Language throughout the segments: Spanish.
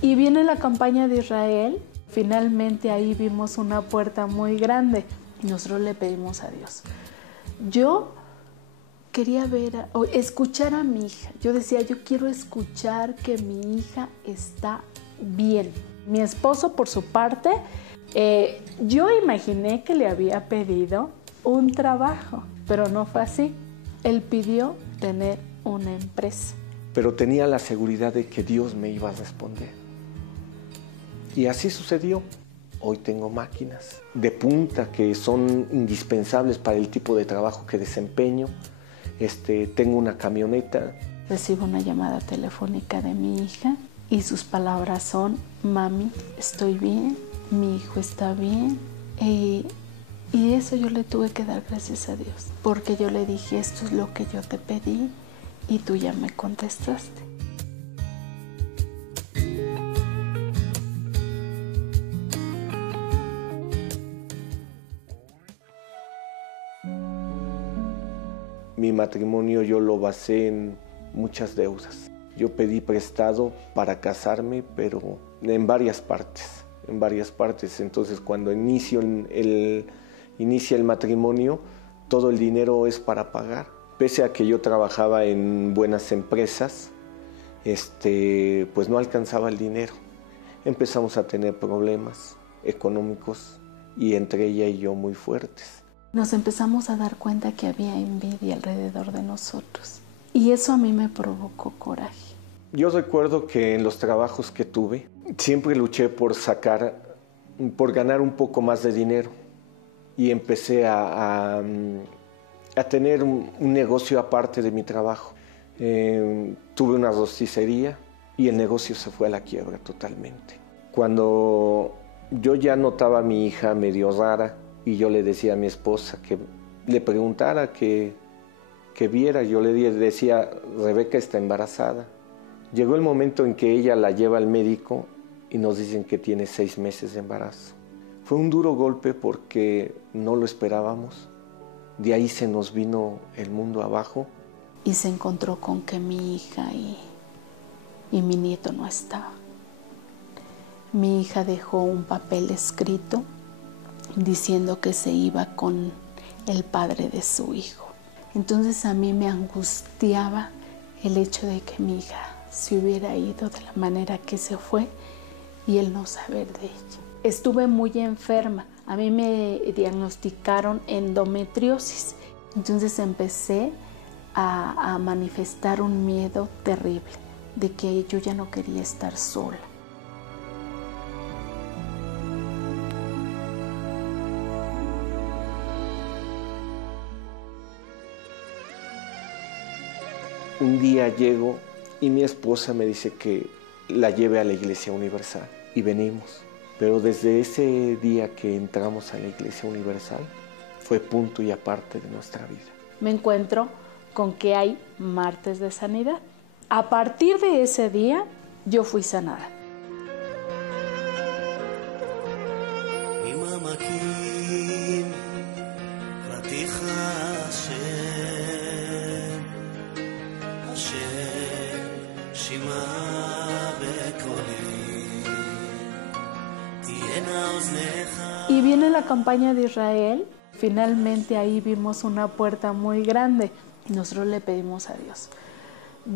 Y viene la campaña de Israel. Finalmente ahí vimos una puerta muy grande. Nosotros le pedimos a Dios. Yo quería ver o escuchar a mi hija. Yo decía, yo quiero escuchar que mi hija está bien. Mi esposo, por su parte, yo imaginé que le había pedido un trabajo, pero no fue así. Él pidió tener una empresa. Pero tenía la seguridad de que Dios me iba a responder. Y así sucedió. Hoy tengo máquinas de punta que son indispensables para el tipo de trabajo que desempeño. Tengo una camioneta. Recibo una llamada telefónica de mi hija y sus palabras son: mami, estoy bien, mi hijo está bien. Y eso yo le tuve que dar gracias a Dios, porque yo le dije, esto es lo que yo te pedí y tú ya me contestaste. Mi matrimonio yo lo basé en muchas deudas. Yo pedí prestado para casarme, pero en varias partes. Entonces, cuando inicia el matrimonio, todo el dinero es para pagar. Pese a que yo trabajaba en buenas empresas, pues no alcanzaba el dinero. Empezamos a tener problemas económicos y entre ella y yo muy fuertes. Nos empezamos a dar cuenta que había envidia alrededor de nosotros y eso a mí me provocó coraje. Yo recuerdo que en los trabajos que tuve siempre luché por ganar un poco más de dinero y empecé a tener un negocio aparte de mi trabajo. Tuve una rosticería y el negocio se fue a la quiebra totalmente. Cuando yo ya notaba a mi hija medio rara, y yo le decía a mi esposa que le preguntara, que viera. Yo le decía, Rebeca está embarazada. Llegó el momento en que ella la lleva al médico y nos dicen que tiene 6 meses de embarazo. Fue un duro golpe porque no lo esperábamos. De ahí se nos vino el mundo abajo. Y se encontró con que mi hija y mi nieto no estaban. Mi hija dejó un papel escrito diciendo que se iba con el padre de su hijo. Entonces a mí me angustiaba el hecho de que mi hija se hubiera ido de la manera que se fue y el no saber de ella. Estuve muy enferma. A mí me diagnosticaron endometriosis. Entonces empecé a manifestar un miedo terrible de que yo ya no quería estar sola. Un día llego y mi esposa me dice que la lleve a la Iglesia Universal y venimos. Pero desde ese día que entramos a la Iglesia Universal fue punto y aparte de nuestra vida. Me encuentro con que hay martes de sanidad. A partir de ese día yo fui sanada. Y viene la campaña de Israel. Finalmente ahí vimos una puerta muy grande. Nosotros le pedimos a Dios.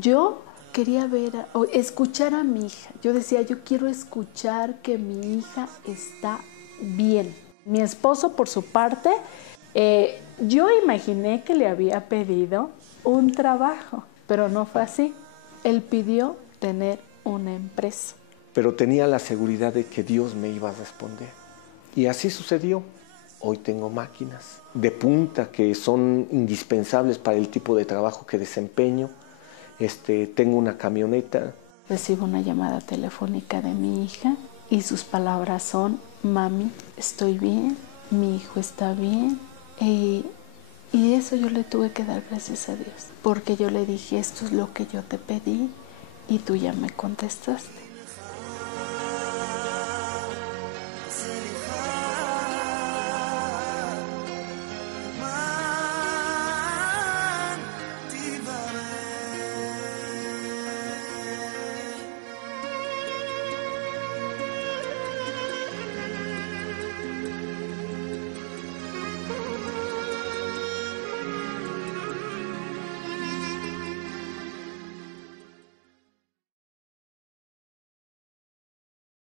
Yo quería ver o escuchar a mi hija. Yo decía, yo quiero escuchar que mi hija está bien. Mi esposo, por su parte, yo imaginé que le había pedido un trabajo, pero no fue así. Él pidió tener una empresa. Pero tenía la seguridad de que Dios me iba a responder. Y así sucedió. Hoy tengo máquinas de punta que son indispensables para el tipo de trabajo que desempeño. Tengo una camioneta. Recibo una llamada telefónica de mi hija y sus palabras son: mami, estoy bien, mi hijo está bien. Y eso yo le tuve que dar gracias a Dios, porque yo le dije, esto es lo que yo te pedí y tú ya me contestaste.